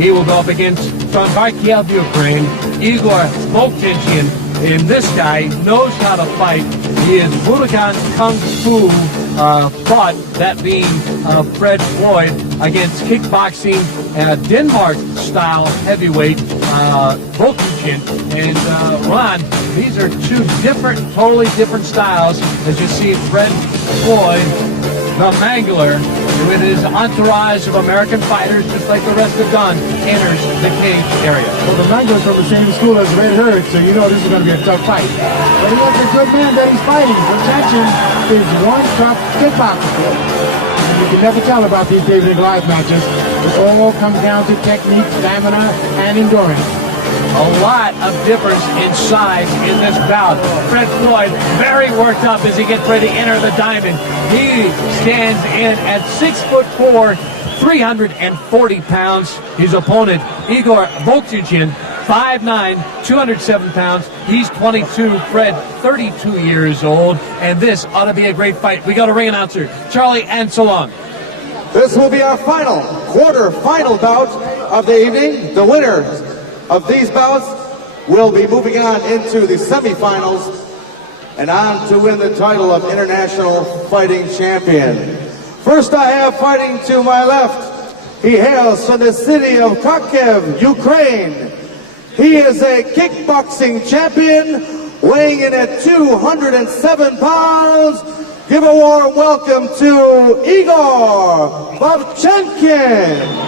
He will go up against, from Kharkiv, Ukraine, Igor Vovchanchyn. And this guy knows how to fight. He is Budokan Kung Fu fought, that being Fred Floyd, against kickboxing Denmark-style heavyweight Vovchanchyn. And Ron, these are two different, totally different styles. As you see, Fred Floyd, the Mangler, with his entourage of American fighters, just like the rest of Don, enters the cage area. Well, the Mangler's from the same school as Red Herd, so you know this is going to be a tough fight. But he has a good man that he's fighting. Vovchanchyn is one tough kickboxer. And you can never tell about these David and Goliath matches. It all comes down to technique, stamina, and endurance. A lot of difference in size in this bout. Fred Floyd very worked up as he gets ready to enter the diamond. He stands in at 6'4", 340 pounds. His opponent, Igor Vovchanchyn, 5'9", 207 pounds. He's 22, Fred 32 years old, and this ought to be a great fight. We got a ring announcer, Charlie, and so long. This will be our quarter-final bout of the evening. The winner of these bouts will be moving on into the semifinals and on to win the title of International Fighting Champion. First I have fighting to my left. He hails from the city of Kharkiv, Ukraine. He is a kickboxing champion, weighing in at 207 pounds. Give a warm welcome to Igor Vovchanchyn.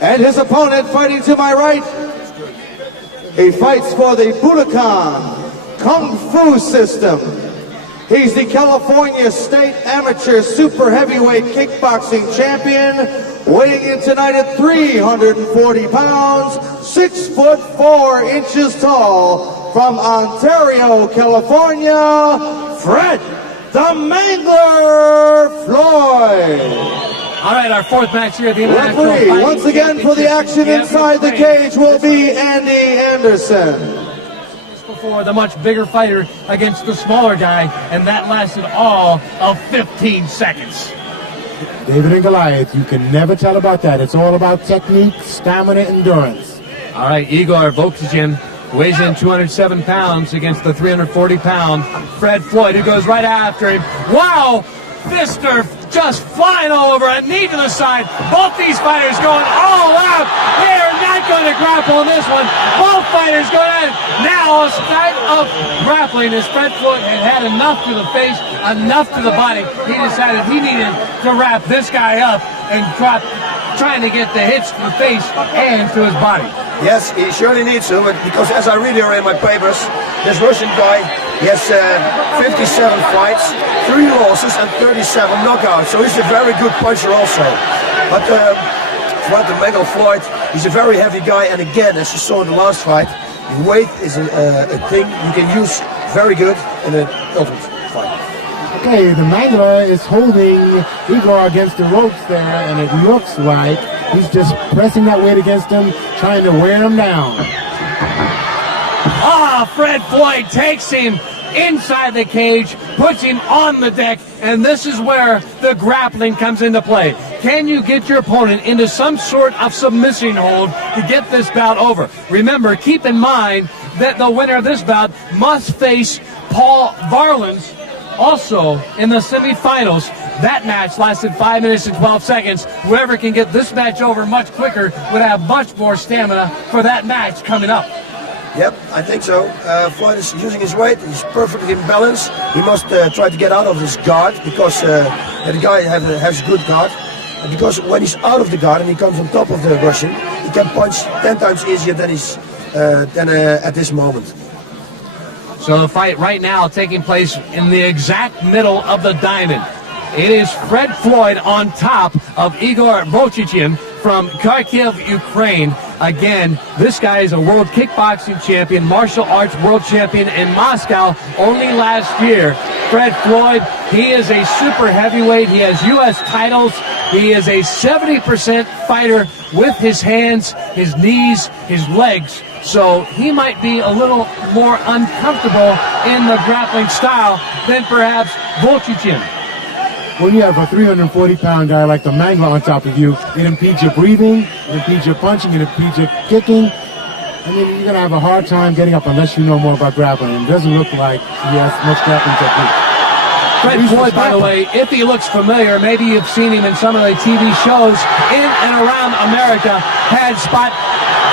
And his opponent fighting to my right, he fights for the Budokan Kung Fu system. He's the California State Amateur Super Heavyweight Kickboxing Champion, weighing in tonight at 340 pounds, 6'4" tall, from Ontario, California, Fred the Mangler Floyd. All right, our fourth match here at the International Referee, Fighting once again for the action inside the cage will be Andy Anderson. Before, the much bigger fighter against the smaller guy, and that lasted all of 15 seconds. David and Goliath, you can never tell about that. It's all about technique, stamina, endurance. All right, Igor Vovchanchyn weighs in 207 pounds against the 340-pound Fred Floyd, who goes right after him. Wow! Fister just flying all over, a knee to the side. Both these fighters going all out. They are not going to grapple in this one. Both fighters going at it. Now a start of grappling as Fred Floyd had enough to the face, enough to the body. He decided he needed to wrap this guy up and trying to get the hits to the face and to his body. Yes, he surely needs to, but because as I read here in my papers, this Russian guy, he has 57 fights, 3 losses and 37 knockouts, so he's a very good puncher also. But Fred the Mangler Floyd, he's a very heavy guy, and again, as you saw in the last fight, weight is a thing you can use very good in an ultimate fight. Okay, the Mangler is holding Igor against the ropes there, and it looks like he's just pressing that weight against him, trying to wear him down. Fred Floyd takes him inside the cage, puts him on the deck, and this is where the grappling comes into play. Can you get your opponent into some sort of submission hold to get this bout over? Remember, keep in mind that the winner of this bout must face Paul Varlins also in the semifinals. That match lasted 5 minutes and 12 seconds. Whoever can get this match over much quicker would have much more stamina for that match coming up. Yep, I think so. Floyd is using his weight. He's perfectly in balance. He must try to get out of his guard because the guy has good guard. And because when he's out of the guard and he comes on top of the Russian, he can punch 10 times easier than at this moment. So the fight right now taking place in the exact middle of the diamond. It is Fred Floyd on top of Igor Vovchanchyn from Kharkiv, Ukraine. Again, this guy is a world kickboxing champion, martial arts world champion in Moscow only last year. Fred Floyd, he is a super heavyweight. He has U.S. titles. He is a 70% fighter with his hands, his knees, his legs. So he might be a little more uncomfortable in the grappling style than perhaps Vovchanchyn. When you have a 340-pound guy like the Mangler on top of you, it impedes your breathing, it impedes your punching, it impedes your kicking. I mean, you're going to have a hard time getting up unless you know more about grappling. It doesn't look like he has much grappling technique. Fred Floyd, by the way, if he looks familiar, maybe you've seen him in some of the TV shows in and around America, had spot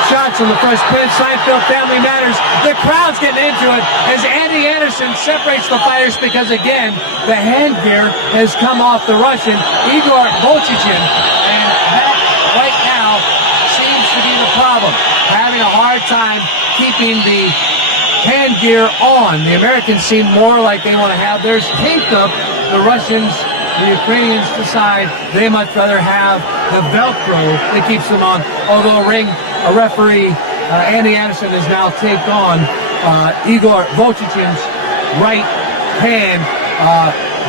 shots on the first pin, Seinfeld, Family Matters. The crowd's getting into it as Andy Anderson separates the fighters because, again, the hand gear has come off the Russian, Igor Vovchanchyn, and that right now seems to be the problem. Having a hard time keeping the hand gear on. The Americans seem more like they want to have theirs taped up. The Russians, the Ukrainians decide they much rather have the Velcro that keeps them on. Although a referee, Andy Anderson, has now taped on Igor Vovchanchyn's right hand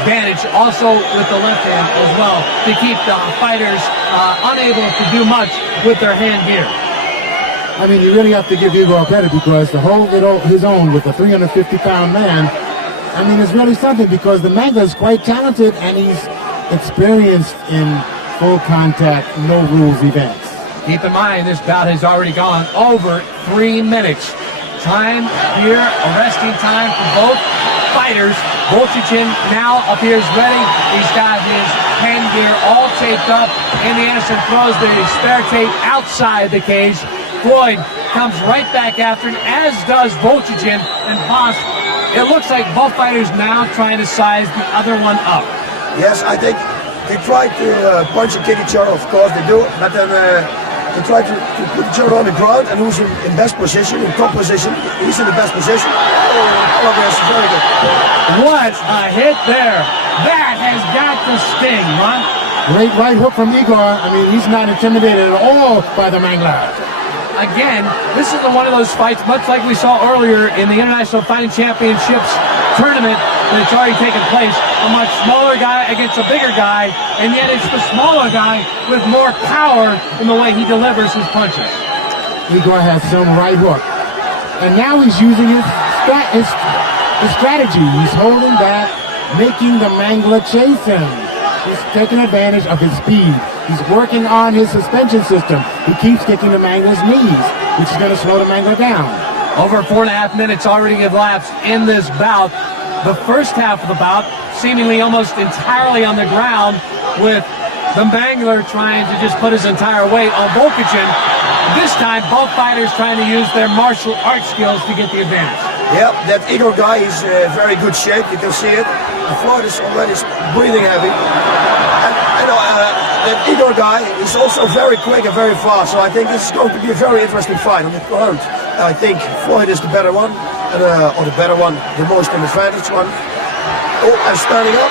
bandage, also with the left hand as well, to keep the fighters unable to do much with their hand gear. I mean, you really have to give Igor credit because to hold it his own with a 350-pound man, I mean, it's really something because the Mangler is quite talented and he's experienced in full contact, no rules events. Keep in mind, this bout has already gone over 3 minutes. Time here, arresting time for both fighters. Vovchanchyn now appears ready. He's got his hand gear all taped up. Andy Anderson throws the spare tape outside the cage. Floyd comes right back after him, as does Vovchanchyn and Haas. It looks like both fighters now trying to size the other one up. Yes, I think they try to punch and kick each other, of course they do, but then they try to put each other on the ground, and who's in best position, in top position, he's in the best position. Oh, yes, very good. What a hit there. That has got to sting, Ron. Great right hook from Igor. I mean, he's not intimidated at all by the Mangler. Again, this is one of those fights, much like we saw earlier in the International Fighting Championships tournament that's already taken place. A much smaller guy against a bigger guy, and yet it's the smaller guy with more power in the way he delivers his punches. Igor has some right hook. And now he's using his strategy. He's holding back, making the Mangler chase him. He's taking advantage of his speed. He's working on his suspension system. He keeps kicking the Mangler's knees, which is going to slow the Mangler down. Over 4.5 minutes already have elapsed in this bout. The first half of the bout seemingly almost entirely on the ground, with the Mangler trying to just put his entire weight on Vovchanchyn. This time, both fighters trying to use their martial arts skills to get the advantage. Yep, that Igor guy is very good shape. You can see it. The Floyd is already breathing heavy. And that Igor guy is also very quick and very fast. So I think this is going to be a very interesting fight on the ground. I think Floyd is the better one, or the better one, the most advantage one. Oh, and standing up.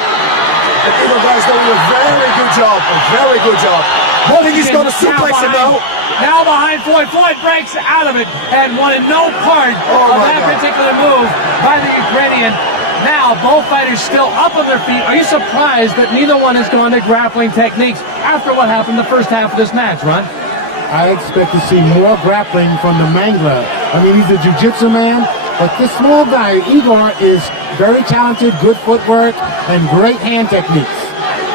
The Igor guy is doing a very good job. A very good job. I think he's going to suplex him now. Now behind Floyd. Floyd breaks out of it and wanted no part of that particular move by the Ukrainian. Now, both fighters still up on their feet. Are you surprised that neither one has gone to grappling techniques after what happened the first half of this match, Ron? I expect to see more grappling from the Mangler. I mean, he's a jiu-jitsu man, but this small guy, Igor, is very talented, good footwork, and great hand techniques.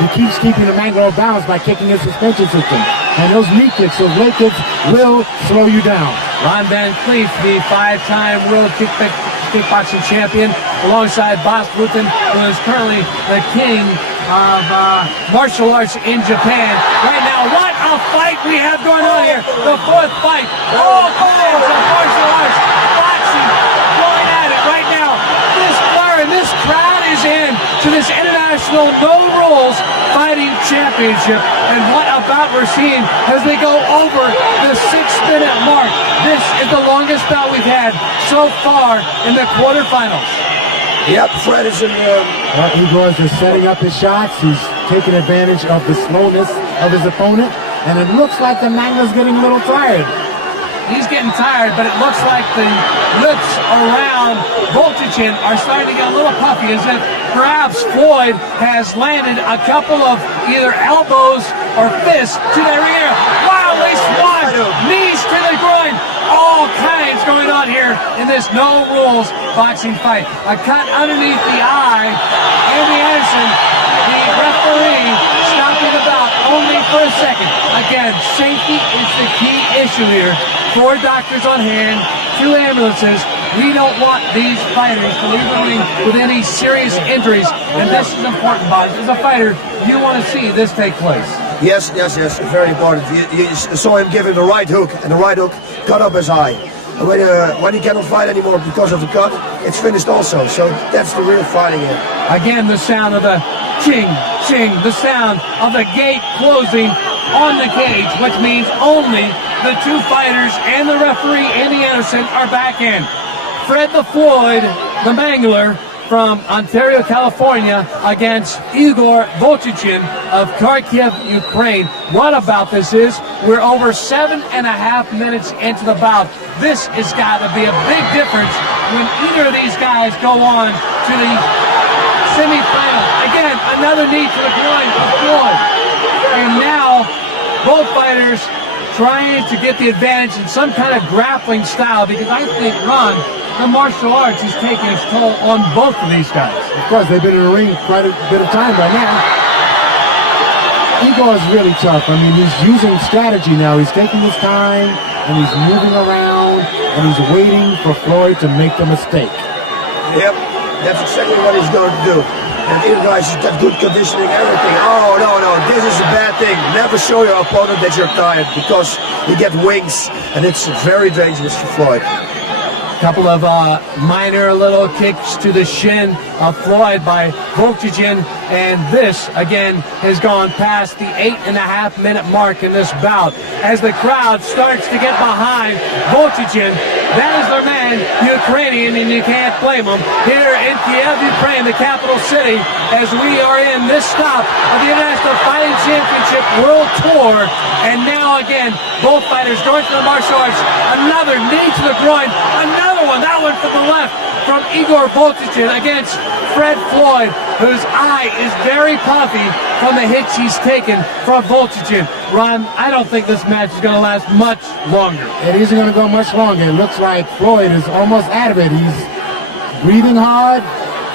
He keeps keeping the Mangler balanced by kicking his suspension system. And those knee kicks, those leg kicks, will slow you down. Ron Van Cleef, the 5-time world kickboxing champion, alongside Bas Rutten, who is currently the king of martial arts in Japan. Right now, what a fight we have going on here. The fourth fight. All kinds of martial arts. Boxing going at it right now. This fire and this crowd is in to this international no rules fighting championship. And what about we're seeing as they go over the 6-minute mark. This is the longest bout we've had so far in the quarterfinals. Yep, Fred is in Igor is just setting up his shots. He's taking advantage of the slowness of his opponent. And it looks like the Mangler's getting a little tired. He's getting tired, but it looks like the lips around Vovchanchyn are starting to get a little puffy, as if perhaps Floyd has landed a couple of either elbows or fists to their ear. Wildly swung, knees to the groin, all kinds going on here in this no rules boxing fight. A cut underneath the eye. Andy Anderson, the referee, stopping the bout only for a second. Again, safety is the key issue here. 4 doctors on hand, 2 ambulances. We don't want these fighters to leave the ring with any serious injuries, and this is important, Bob. As a fighter, you want to see this take place. Yes, very important. You saw him give him the right hook, and the right hook cut up his eye. And when he cannot fight anymore because of the cut, it's finished also. So that's the real fighting here. Again, the sound of the ching, ching, the sound of the gate closing on the cage, which means only the 2 fighters and the referee, Andy Anderson, are back in. Fred the Floyd, the Mangler from Ontario, California, against Igor Vovchanchyn of Kharkiv, Ukraine. What about this is, we're over 7.5 minutes into the bout. This has got to be a big difference when either of these guys go on to the semifinal. Again, another knee to the groin of Floyd. And now, both fighters trying to get the advantage in some kind of grappling style, because I think, Ron, the martial arts is taking its toll on both of these guys. Of course, they've been in the ring quite a bit of time by now. Igor is really tough. I mean, he's using strategy now. He's taking his time, and he's moving around, and he's waiting for Floyd to make the mistake. Yep, that's exactly what he's going to do. And Igor has got good conditioning, everything. Oh, no, this is a bad thing. Never show your opponent that you're tired, because you get wings, and it's very dangerous for Floyd. Couple of minor little kicks to the shin of Floyd by Vovchanchyn, and this again has gone past the 8.5 minute mark in this bout as the crowd starts to get behind Vovchanchyn. That is their man, Ukrainian, and you can't blame him. Here in Kiev, Ukraine, the capital city, as we are in this stop of the International Fighting Championship World Tour, and now again both fighters going to the martial arts. Another knee to the groin, another one, that one from the left from Igor Vovchanchyn against Fred Floyd, whose eye is very puffy from the hits he's taken from Vovchanchyn. Ron, I don't think this match is going to last much longer. It isn't going to go much longer. It looks like Floyd is almost out of it. He's breathing hard,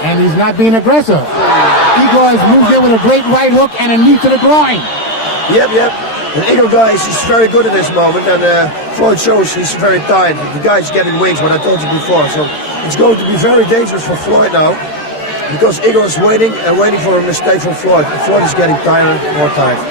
and he's not being aggressive. Igor has moved in with a great right hook and a knee to the groin. Yep. And Igor guys, he's very good at this moment, and Floyd shows he's very tired. The guy's getting wings, what I told you before. So it's going to be very dangerous for Floyd now, because Igor is waiting for a mistake from Floyd. Floyd is getting tired, more tired.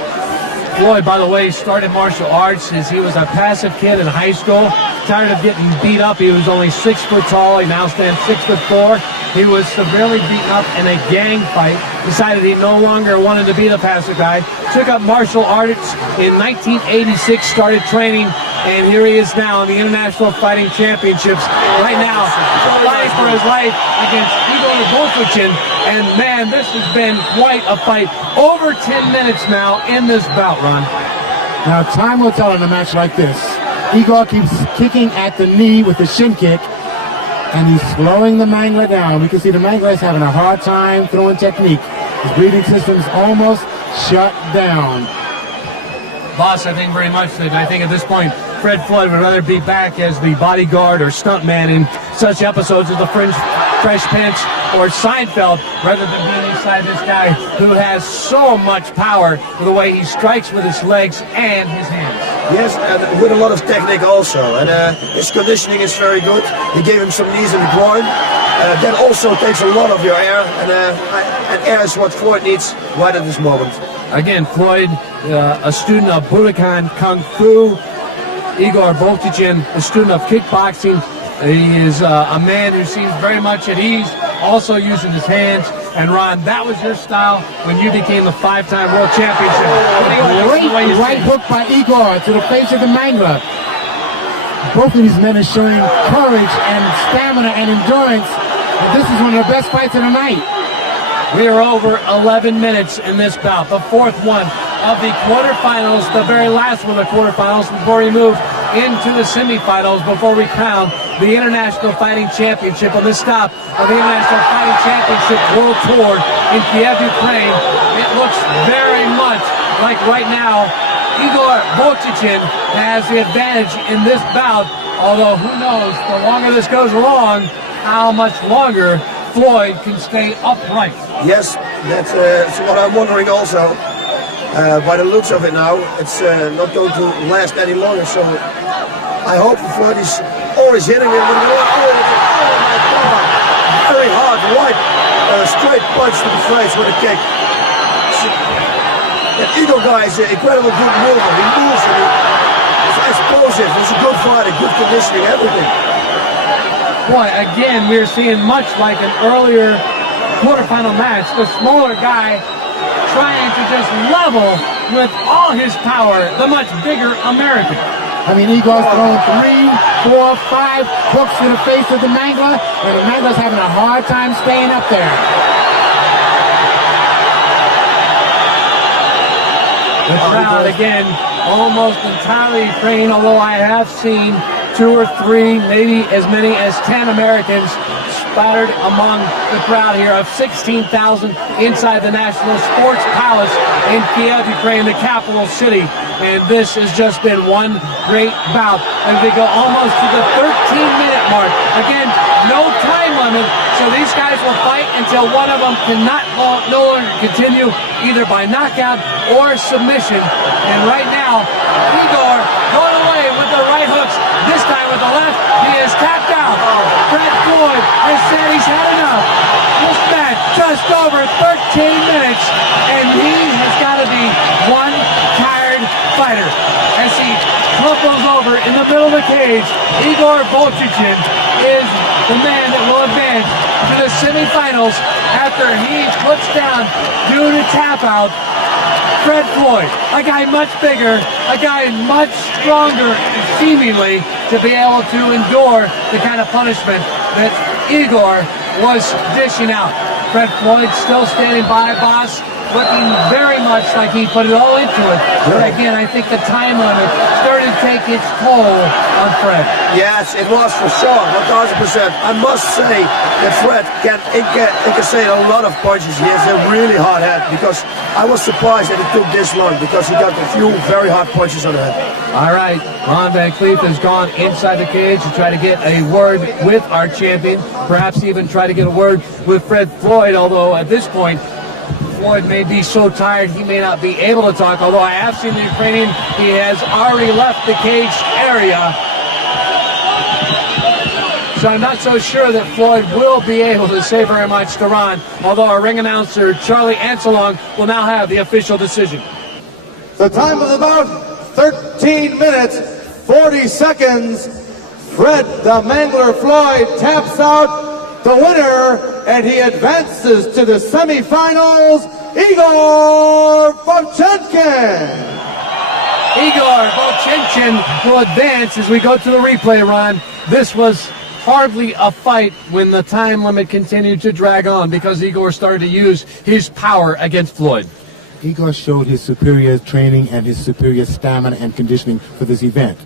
Floyd, by the way, started martial arts as he was a passive kid in high school. Tired of getting beat up. He was only 6 foot tall. He now stands 6'4". He was severely beaten up in a gang fight. Decided he no longer wanted to be the passive guy. Took up martial arts in 1986. Started training, and here he is now in the International Fighting Championships. Right now, fighting for his life against Igor Vovchanchyn. And man, this has been quite a fight. Over 10 minutes now in this bout, Ron. Now, time will tell in a match like this. Igor keeps kicking at the knee with the shin kick, and he's slowing the Mangler down. We can see the Mangler is having a hard time throwing technique. His breathing system's almost shut down. Boss, I think very much that I think at this point, Fred Floyd would rather be back as the bodyguard or stuntman in such episodes as the Fresh Prince or Seinfeld, rather than being inside this guy who has so much power with the way he strikes with his legs and his hands. Yes, and with a lot of technique also, and his conditioning is very good. He gave him some knees in the groin. That also takes a lot of your air, and air is what Floyd needs right at this moment. Again, Floyd, a student of Budokan Kung Fu. Igor Vovchanchyn, a student of kickboxing. He is a man who seems very much at ease, also using his hands. And Ron, that was your style when you became the 5-time world championship. Great right hook by Igor to the face of the Mangler. Both of these men are showing courage and stamina and endurance. This is one of the best fights of the night. We are over 11 minutes in this bout, the fourth one of the quarterfinals, the very last one of the quarterfinals before we move into the semifinals, before we crown the International Fighting Championship on this stop of the International Fighting Championship World Tour in Kiev, Ukraine. It looks very much like right now Igor Vovchanchyn has the advantage in this bout, although who knows, the longer this goes along, how much longer Floyd can stay upright. Yes, that's what I'm wondering also. By the looks of it now, it's not going to last any longer, so I hope Floyd is always hitting him with oh my God, very hard, right, straight punch to the face with a kick. That Igor guy is an incredible good mover. He moves and he's explosive. He's a good fighter, good conditioning, everything. Boy, again, we're seeing much like an earlier quarterfinal match. The smaller guy trying to just level with all his power the much bigger American. I mean, Igor's thrown 3, 4, 5 hooks to the face of the Mangler, and the Mangler's having a hard time staying up there. The crowd, again, almost entirely Ukraine, although I have seen 2 or 3, maybe as many as 10 Americans spattered among the crowd here of 16,000 inside the National Sports Palace in Kiev, Ukraine, the capital city. And this has just been one great bout as we go almost to the 13-minute mark. Again, no time limit, so these guys will fight until one of them cannot no longer continue, either by knockout or submission. And right now, Igor going away with the right hooks, this time with the left. He is tapped out. Fred Floyd has said he's had enough. This match just over 13 minutes, and he has got to be one tired fighter. As he crumples over in the middle of the cage, Igor Vovchanchyn is the man that will advance to the semifinals after he puts down, due to tap out, Fred Floyd, a guy much bigger, a guy much stronger, seemingly, to be able to endure the kind of punishment that Igor was dishing out. Fred Floyd still standing by, boss, looking very much like he put it all into it. But again, I think the time limit started to take its toll on Fred. Yes, it was for sure, 1,000%. I must say that Fred can incassate a lot of punches. He has a really hard head, because I was surprised that it took this long, because he got a few very hard punches on the head. All right, Ron Van Cleef has gone inside the cage to try to get a word with our champion, perhaps even try to get a word with Fred Floyd, although at this point, Floyd may be so tired he may not be able to talk, although I have seen the Ukrainian, he has already left the cage area. So I'm not so sure that Floyd will be able to say very much to Ron, although our ring announcer, Charlie Anselong, will now have the official decision. The time of the bout, 13 minutes, 40 seconds. Fred the Mangler Floyd taps out the winner, and he advances to the semifinals, Igor Vovchanchyn. Igor Vovchanchyn will advance as we go to the replay, Ron. This was hardly a fight when the time limit continued to drag on, because Igor started to use his power against Floyd. Igor showed his superior training and his superior stamina and conditioning for this event.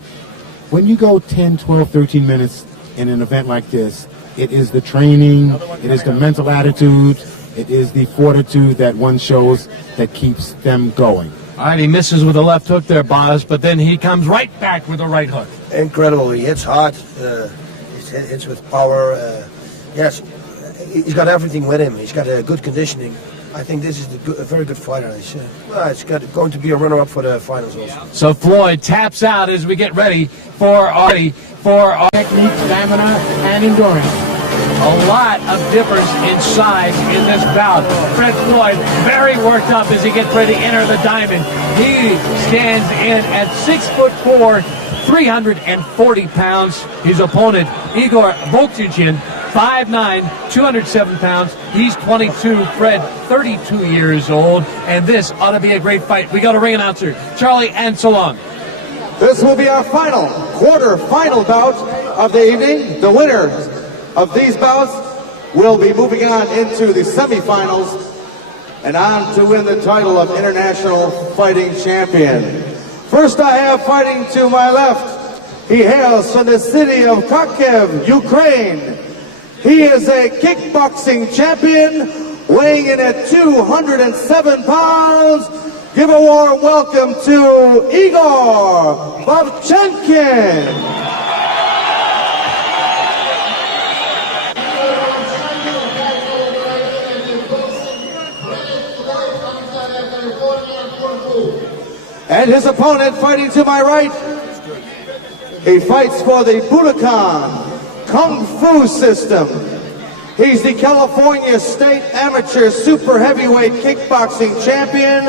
When you go 10, 12, 13 minutes in an event like this, it is the training, it is the mental attitude, it is the fortitude that one shows that keeps them going. All right, he misses with a left hook there, Boz, but then he comes right back with a right hook. Incredible. He hits hard. He hits with power. Yes, he's got everything with him. He's got a good conditioning. I think this is a very good fighter. It's going to be a runner-up for the finals also. So Floyd taps out as we get ready for our technique, stamina, and endurance. A lot of difference in size in this bout. Fred Floyd very worked up as he gets ready to enter the diamond. He stands in at 6'4", 340 pounds. His opponent, Igor Vovchanchyn, 5'9", 207 pounds. He's 22, Fred 32 years old, and this ought to be a great fight. We got a ring announcer, Charlie Anselong. This will be our quarter-final bout of the evening. The winner of these bouts will be moving on into the semifinals and on to win the title of International Fighting Champion. First I have fighting to my left. He hails from the city of Kharkiv, Ukraine. He is a kickboxing champion, weighing in at 207 pounds. give a warm welcome to Igor Vovchanchyn. And his opponent fighting to my right, he fights for the Budokan Kung Fu system. He's the California State Amateur Super Heavyweight Kickboxing Champion,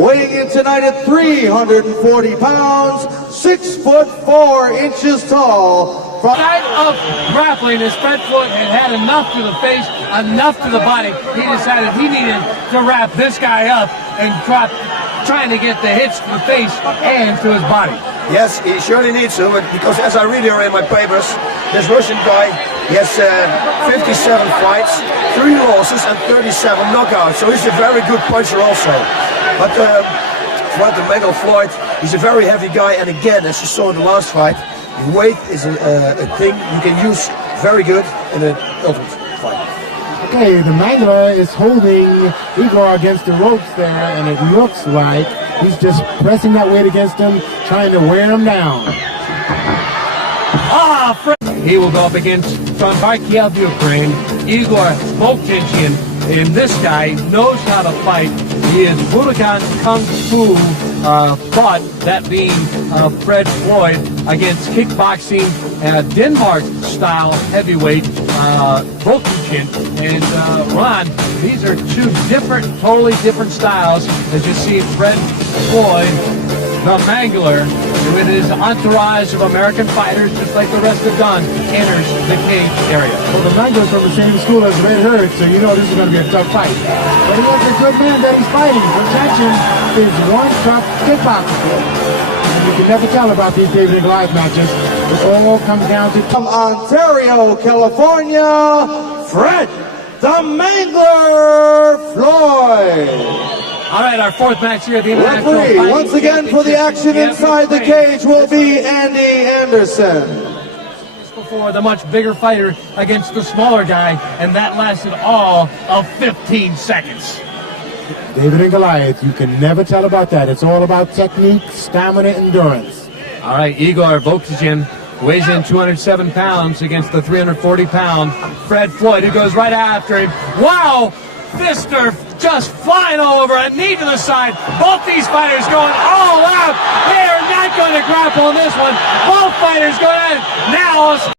weighing in tonight at 340 pounds, 6'4" tall. Night of grappling, his front foot had enough to the face, enough to the body. He decided he needed to wrap this guy up and trying to get the hits to the face and to his body. Yes, he surely needs to, because as I read here in my papers, this Russian guy, he has 57 fights, 3 losses and 37 knockouts, so he's a very good puncher also. But Floyd the Floyd, he's a very heavy guy, and again, as you saw in the last fight, weight is a thing you can use very good in an ultimate fight. Okay, the Mangler is holding Igor against the ropes there, and it looks like he's just pressing that weight against him, trying to wear him down. He will go up against from Kharkiv, Ukraine, Igor Vovchanchyn, and this guy knows how to fight. He is Budokan Kung Fu fought, that being Fred Floyd, against kickboxing Denmark-style heavyweight Vovchanchyn. And Ron, these are 2 different, totally different styles. As you see, Fred Floyd, the Mangler, with his entourage of American fighters, just like the rest have done, enters the cage area. Well, the Mangler's from the same school as Red Herd, so you know this is going to be a tough fight. But he has a good man that he's fighting. Vovchanchyn is one tough kickboxer. And you can never tell about these David and Goliath matches. It all comes down to... From Ontario, California, Fred the Mangler Floyd. All right, our 4th match here at the International Referee, Fighting once again for the action inside the cage will be Andy Anderson. Before, the much bigger fighter against the smaller guy, and that lasted all of 15 seconds. David and Goliath, you can never tell about that. It's all about technique, stamina, endurance. All right, Igor Vovchanchyn weighs in 207 pounds against the 340-pound Fred Floyd, who goes right after him. Wow! Fister just flying all over, a knee to the side. Both these fighters going all out. They are not going to grapple in this one. Both fighters going out. Now